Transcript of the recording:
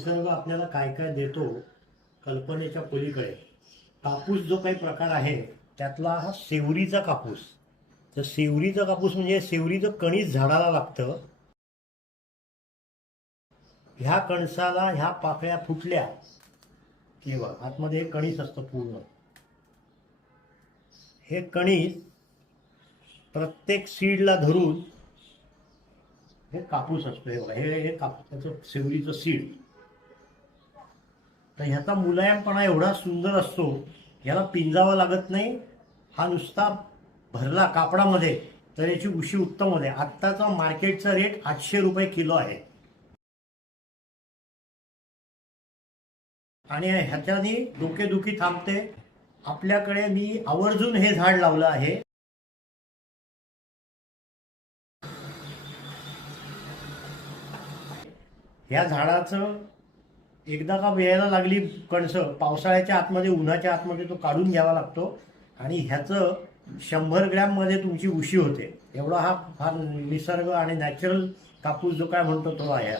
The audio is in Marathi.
निसर्ग आपल्याला काय काय देतो कल्पनेच्या पलीकडे. कापूस जो काही प्रकार आहे त्यातला हा सेवरीचा कापूस. तर सेवरीचा कापूस म्हणजे सेवरीचं कणीस झाडाला लागतं. ह्या कणसाला ह्या पाकळ्या फुटल्या किंवा आतमध्ये एक कणीस असतं पूर्ण. हे कणीस प्रत्येक सीडला धरून हे कापूस असतो. हे बघा, हे त्याचं सेवरीचं सीड. तर ह्याचा मुलायमपणा एवढा सुंदर असतो, याला पिंजावं लागत नाही. हा नुसता भरला कापडामध्ये तर याची उशी उत्तम होते. आत्ताचा मार्केटचा रेट 800 रुपये किलो आहे. आणि ह्याच्यानी डोकेदुखी थांबते. आपल्याकडे मी आवर्जून हे झाड लावलं आहे. ह्या झाडाचं एकदा का वेळेला लागली कणसं, पावसाळ्याच्या आतमध्ये उन्हाच्या आतमध्ये तो काढून घ्यावा लागतो आणि ह्याचं 100 ग्रॅममध्ये तुमची उशी होते. एवढा हा फार निसर्ग आणि नॅचरल कापूस जो काय म्हणतो तो आहे.